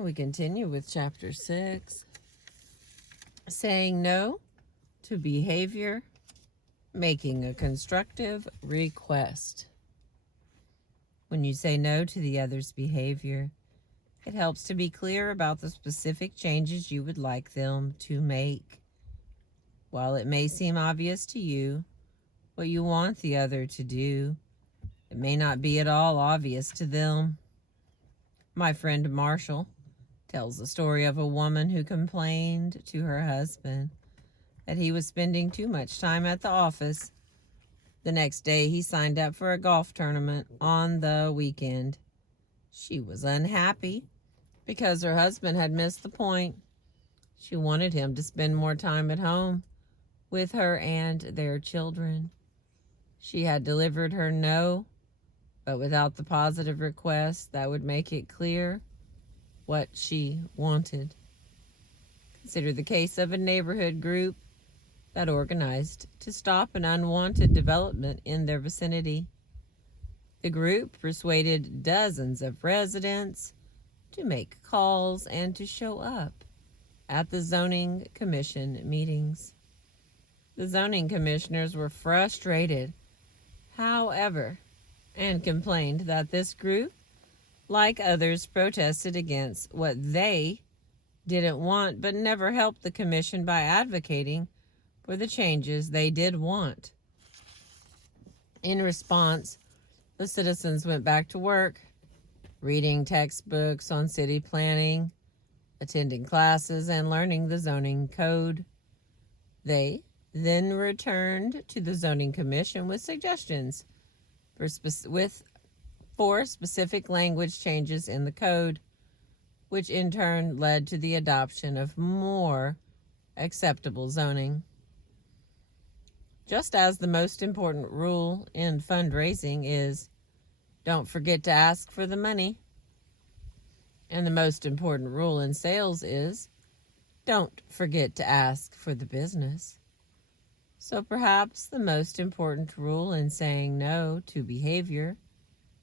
We continue with chapter 6, saying no to behavior, making a constructive request. When you say no to the other's behavior, it helps to be clear about the specific changes you would like them to make. While it may seem obvious to you what you want the other to do, it may not be at all obvious to them. My friend Marshall tells the story of a woman who complained to her husband that he was spending too much time at the office. The next day, he signed up for a golf tournament on the weekend. She was unhappy because her husband had missed the point. She wanted him to spend more time at home with her and their children. She had delivered her no, but without the positive request that would make it clear what she wanted. Consider the case of a neighborhood group that organized to stop an unwanted development in their vicinity. The group persuaded dozens of residents to make calls and to show up at the zoning commission meetings. The zoning commissioners were frustrated, however, and complained that this group, like others, protested against what they didn't want, but never helped the commission by advocating for the changes they did want. In response, the citizens went back to work, reading textbooks on city planning, attending classes, and learning the zoning code. They then returned to the zoning commission with suggestions for specific language changes in the code, which in turn led to the adoption of more acceptable zoning. Just as the most important rule in fundraising is don't forget to ask for the money, and the most important rule in sales is don't forget to ask for the business. So perhaps the most important rule in saying no to behavior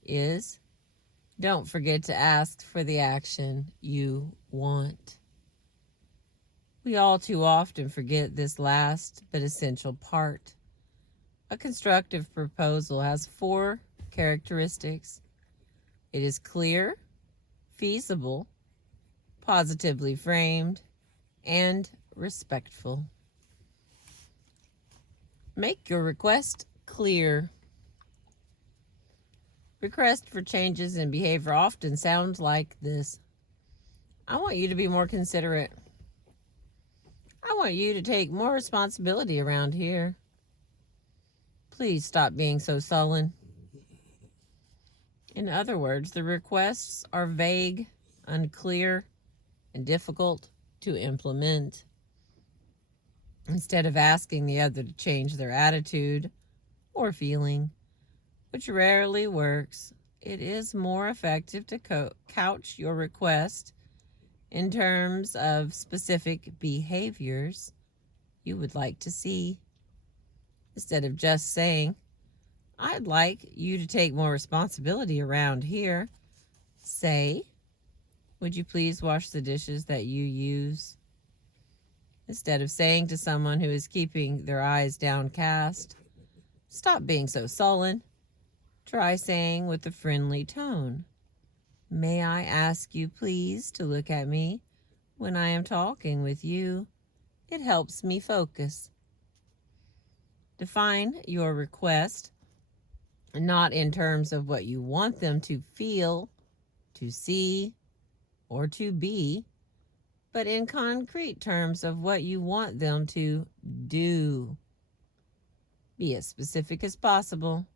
is don't forget to ask for the action you want. We all too often forget this last but essential part. A constructive proposal has 4 characteristics. It is clear, feasible, positively framed, and respectful. Make your request clear. Requests for changes in behavior often sound like this. I want you to be more considerate. I want you to take more responsibility around here. Please stop being so sullen. In other words, the requests are vague, unclear, and difficult to implement. Instead of asking the other to change their attitude or feeling, which rarely works, it is more effective to couch your request in terms of specific behaviors you would like to see. Instead of just saying, I'd like you to take more responsibility around here, say, would you please wash the dishes that you use? Instead of saying to someone who is keeping their eyes downcast, stop being so sullen, try saying with a friendly tone, may I ask you please to look at me when I am talking with you? It helps me focus. Define your request not in terms of what you want them to feel, to see, or to be, but in concrete terms of what you want them to do. Be as specific as possible,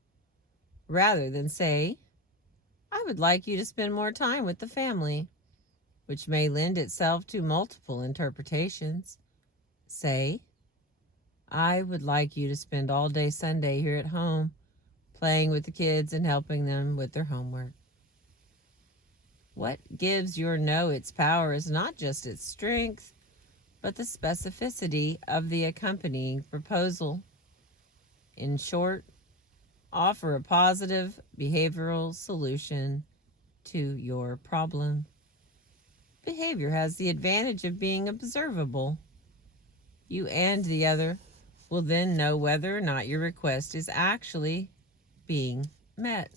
rather than say, I would like you to spend more time with the family, which may lend itself to multiple interpretations. Say, I would like you to spend all day Sunday here at home, playing with the kids and helping them with their homework. What gives your no its power is not just its strength, but the specificity of the accompanying proposal. In short, offer a positive behavioral solution to your problem. behavior has the advantage of being observable. You and the other will then know whether or not your request is actually being met.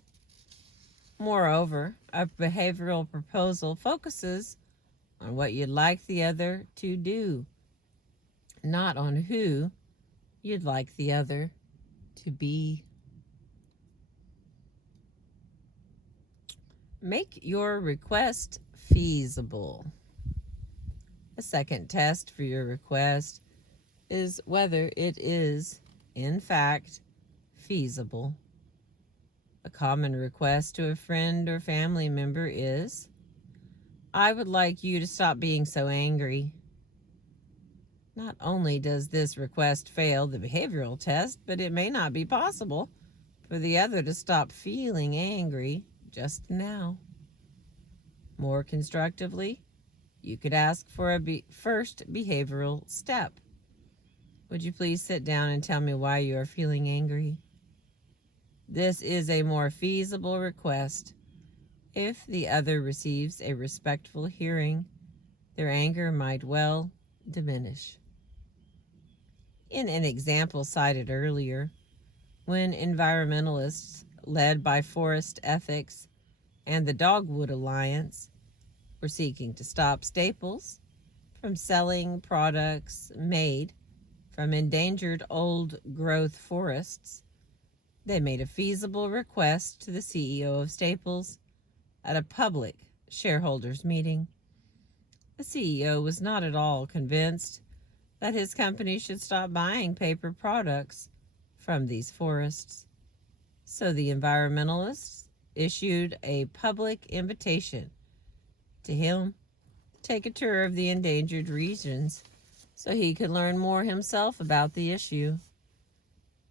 Moreover, a behavioral proposal focuses on what you'd like the other to do, not on who you'd like the other to be. Make your request feasible. A second test for your request is whether it is, in fact, feasible. A common request to a friend or family member is, "I would like you to stop being so angry." Not only does this request fail the behavioral test, but it may not be possible for the other to stop feeling angry just now. More constructively, you could ask for a first behavioral step. "Would you please sit down and tell me why you are feeling angry?" This is a more feasible request. If the other receives a respectful hearing, their anger might well diminish. In an example cited earlier, when environmentalists led by Forest Ethics and the Dogwood Alliance were seeking to stop Staples from selling products made from endangered old-growth forests, they made a feasible request to the CEO of Staples at a public shareholders meeting. The CEO was not at all convinced that his company should stop buying paper products from these forests. So the environmentalists issued a public invitation to him to take a tour of the endangered regions so he could learn more himself about the issue.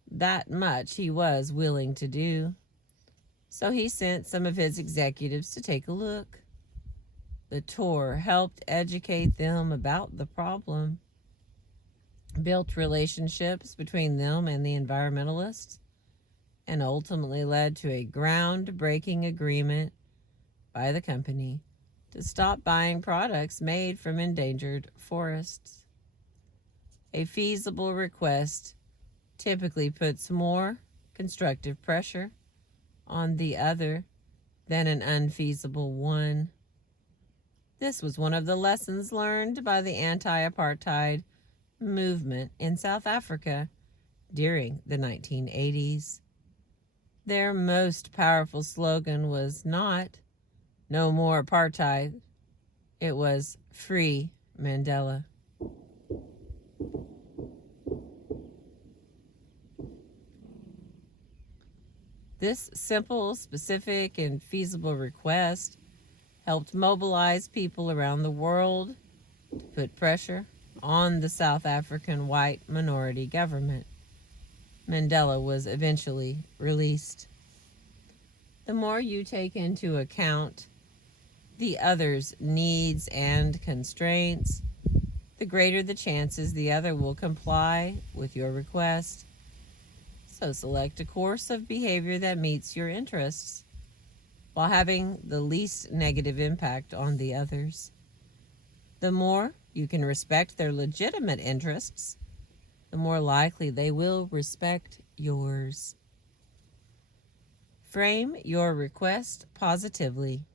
That much he was willing to do. So he sent some of his executives to take a look. The tour helped educate them about the problem, built relationships between them and the environmentalists, and ultimately led to a groundbreaking agreement by the company to stop buying products made from endangered forests. A feasible request typically puts more constructive pressure on the other than an unfeasible one. This was one of the lessons learned by the anti-apartheid movement in South Africa during the 1980s. Their most powerful slogan was not "No more apartheid," it was "Free Mandela." This simple, specific, and feasible request helped mobilize people around the world to put pressure on the South African white minority government. Mandela was eventually released. The more you take into account the other's needs and constraints, the greater the chances the other will comply with your request. So select a course of behavior that meets your interests while having the least negative impact on the others. The more you can respect their legitimate interests, the more likely they will respect yours. Frame your request positively.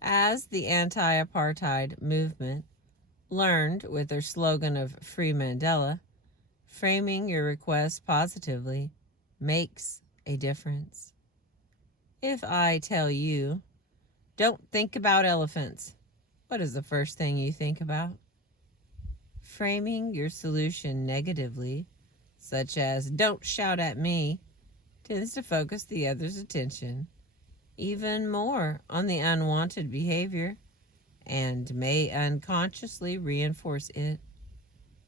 As the anti-apartheid movement learned with their slogan of "Free Mandela," framing your request positively makes a difference. If I tell you, "Don't think about elephants," what is the first thing you think about? Framing your solution negatively, such as "Don't shout at me," tends to focus the other's attention even more on the unwanted behavior and may unconsciously reinforce it,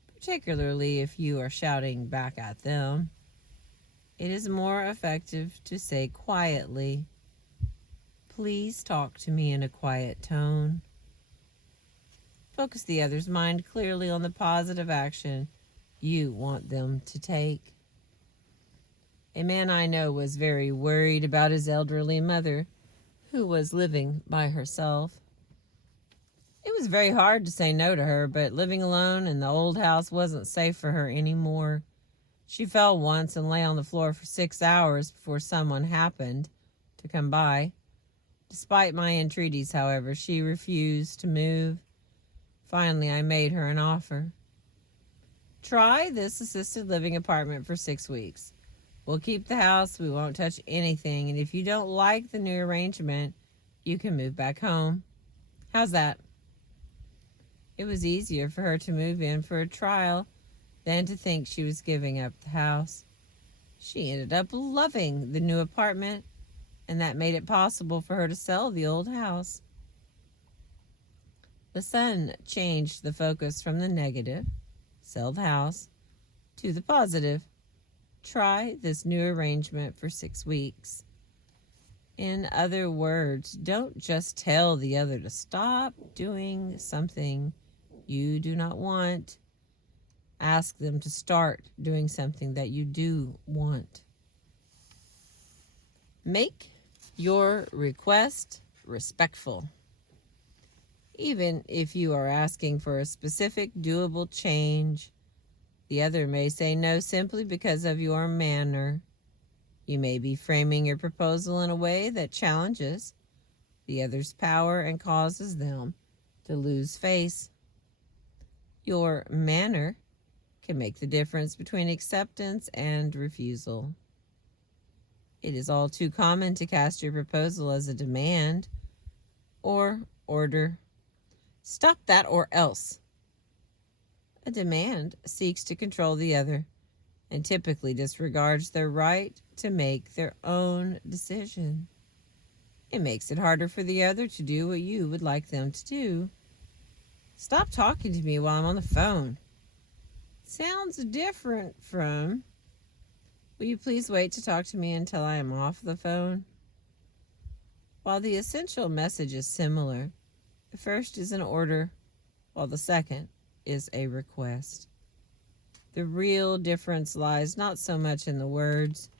particularly if you are shouting back at them. It is more effective to say quietly, "Please talk to me in a quiet tone." Focus the other's mind clearly on the positive action you want them to take. A man I know was very worried about his elderly mother, who was living by herself. It was very hard to say no to her, but living alone in the old house wasn't safe for her anymore. She fell once and lay on the floor for 6 hours before someone happened to come by. Despite my entreaties, however, she refused to move. Finally, I made her an offer. Try this assisted living apartment for 6 weeks. We'll keep the house, we won't touch anything, and if you don't like the new arrangement, you can move back home. How's that? It was easier for her to move in for a trial than to think she was giving up the house. She ended up loving the new apartment, and that made it possible for her to sell the old house. The sun changed the focus from the negative, sell the house, to the positive, try this new arrangement for 6 weeks. In other words, don't just tell the other to stop doing something you do not want. Ask them to start doing something that you do want. Make your request respectful. Even if you are asking for a specific doable change, the other may say no simply because of your manner. You may be framing your proposal in a way that challenges the other's power and causes them to lose face. Your manner can make the difference between acceptance and refusal. It is all too common to cast your proposal as a demand or order. Stop that or else. A demand seeks to control the other and typically disregards their right to make their own decision. It makes it harder for the other to do what you would like them to do. Stop talking to me while I'm on the phone. Sounds different from, will you please wait to talk to me until I am off the phone? While the essential message is similar, the first is an order, while the second is a request. The real difference lies not so much in the words,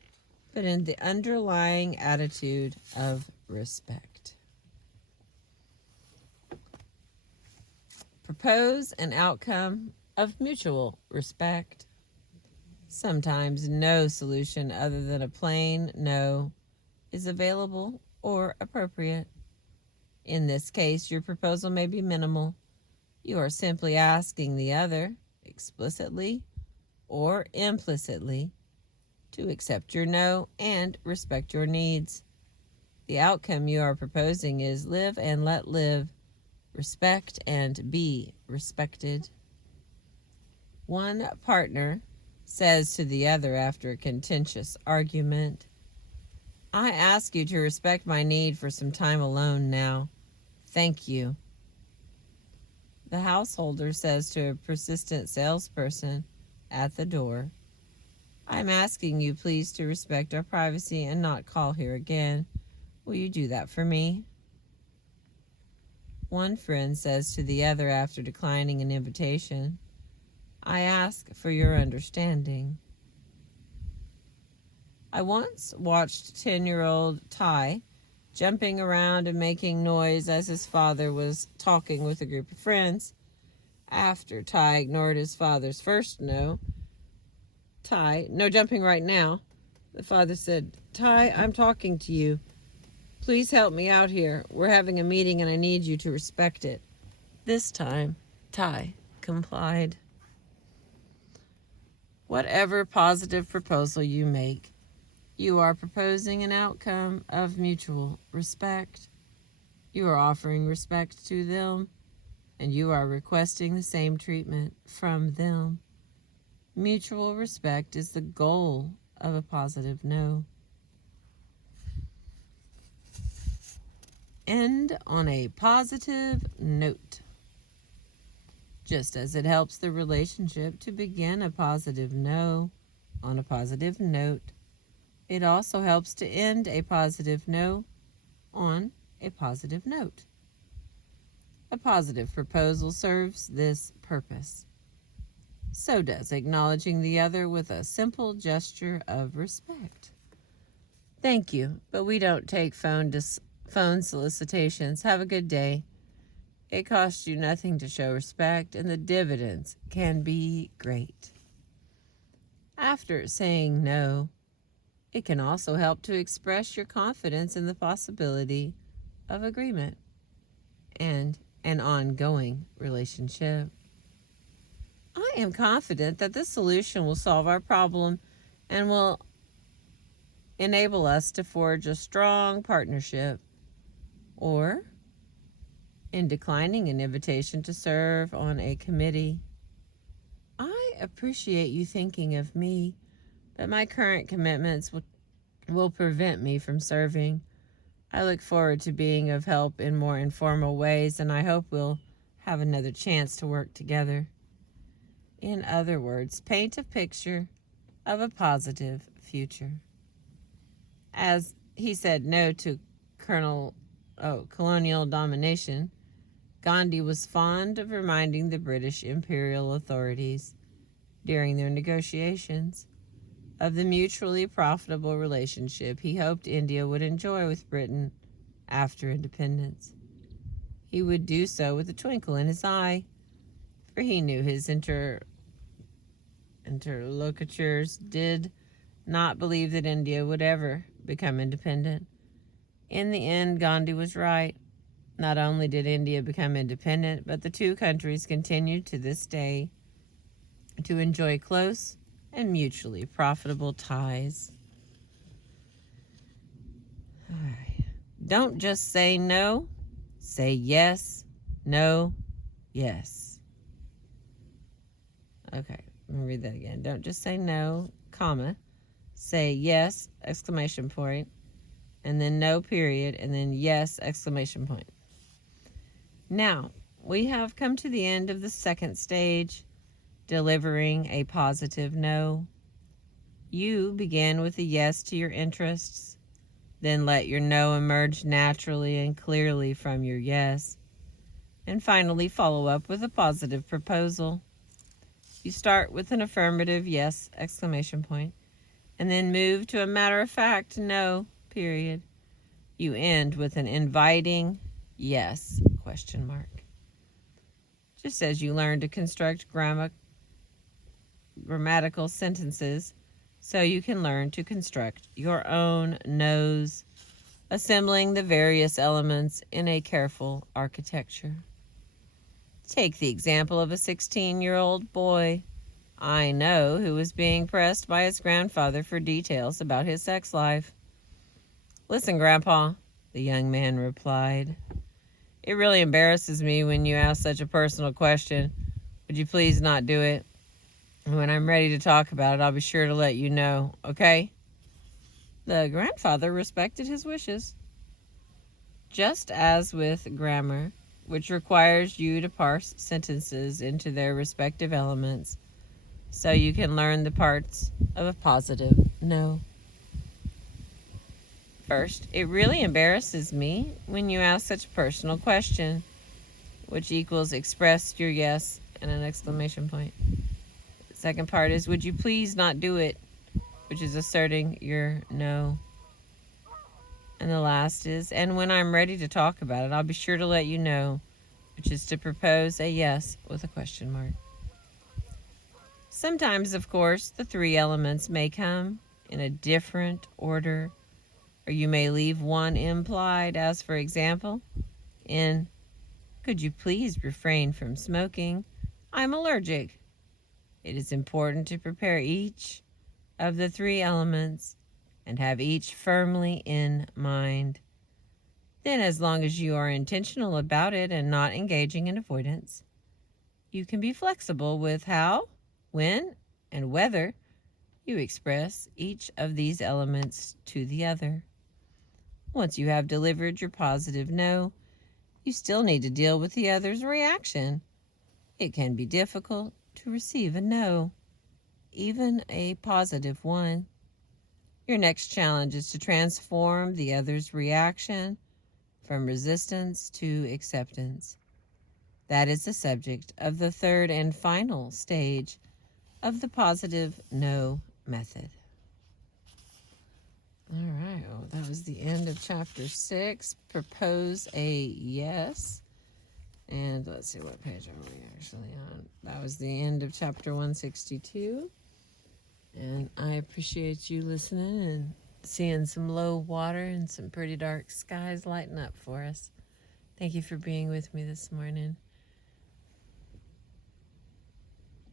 but in the underlying attitude of respect. Propose an outcome of mutual respect. Sometimes no solution other than a plain no is available or appropriate. In this case, your proposal may be minimal. You are simply asking the other, explicitly or implicitly, to accept your no and respect your needs. The outcome you are proposing is live and let live, respect and be respected. One partner says to the other after a contentious argument, I ask you to respect my need for some time alone now. Thank you. The householder says to a persistent salesperson at the door, I'm asking you please to respect our privacy and not call here again. Will you do that for me? One friend says to the other after declining an invitation, I ask for your understanding. I once watched 10-year-old Ty jumping around and making noise as his father was talking with a group of friends. After Ty ignored his father's first no, Ty, no jumping right now, the father said, Ty, I'm talking to you. Please help me out here. We're having a meeting and I need you to respect it. This time, Ty complied. Whatever positive proposal you make, you are proposing an outcome of mutual respect. You are offering respect to them, and you are requesting the same treatment from them. Mutual respect is the goal of a positive no. End on a positive note. Just as it helps the relationship to begin a positive no on a positive note, it also helps to end a positive no on a positive note. A positive proposal serves this purpose. So does acknowledging the other with a simple gesture of respect. Thank you, but we don't take phone solicitations. Have a good day. It costs you nothing to show respect, and the dividends can be great. After saying no, it can also help to express your confidence in the possibility of agreement and an ongoing relationship. I am confident that this solution will solve our problem and will enable us to forge a strong partnership. Or, in declining an invitation to serve on a committee, I appreciate you thinking of me, but my current commitments will prevent me from serving. I look forward to being of help in more informal ways, and I hope we'll have another chance to work together. In other words, paint a picture of a positive future. As he said no to colonial domination, Gandhi was fond of reminding the British imperial authorities during their negotiations of the mutually profitable relationship he hoped India would enjoy with Britain after independence. He would do so with a twinkle in his eye, for he knew his interlocutors did not believe that India would ever become independent. In the end, Gandhi was right. Not only did India become independent, but the two countries continued to this day to enjoy close and mutually profitable ties. All right. Don't just say no, say yes, no, yes. Okay, let me read that again. Don't just say no, comma, say yes, exclamation point, and then no, period, and then yes, exclamation point. Now, we have come to the end of the second stage, delivering a positive no. You begin with a yes to your interests, then let your no emerge naturally and clearly from your yes, and finally follow up with a positive proposal. You start with an affirmative yes, exclamation point, and then move to a matter-of-fact no, period. You end with an inviting yes, question mark. Just as you learn to construct grammatical sentences, so you can learn to construct your own no's, assembling the various elements in a careful architecture. Take the example of a 16-year-old boy I know who was being pressed by his grandfather for details about his sex life. "Listen, Grandpa," the young man replied. "It really embarrasses me when you ask such a personal question. Would you please not do it? When I'm ready to talk about it, I'll be sure to let you know, okay?" The grandfather respected his wishes. Just as with grammar, which requires you to parse sentences into their respective elements, so you can learn the parts of a positive no. First, it really embarrasses me when you ask such a personal question, which equals express your yes and an exclamation point. The second part is, would you please not do it, which is asserting your no. And the last is, and when I'm ready to talk about it, I'll be sure to let you know, which is to propose a yes with a question mark. Sometimes, of course, the three elements may come in a different order, or you may leave one implied, as for example, in, "Could you please refrain from smoking? I'm allergic." It is important to prepare each of the three elements and have each firmly in mind. Then, as long as you are intentional about it and not engaging in avoidance, you can be flexible with how, when, and whether you express each of these elements to the other. Once you have delivered your positive no, you still need to deal with the other's reaction. It can be difficult to receive a no, even a positive one. Your next challenge is to transform the other's reaction from resistance to acceptance. That is the subject of the third and final stage of the positive no method. All right, that was the end of chapter 6. Propose a yes. And let's see, what page are we actually on? That was the end of chapter 162. And I appreciate you listening and seeing some low water and some pretty dark skies lighting up for us. Thank you for being with me this morning.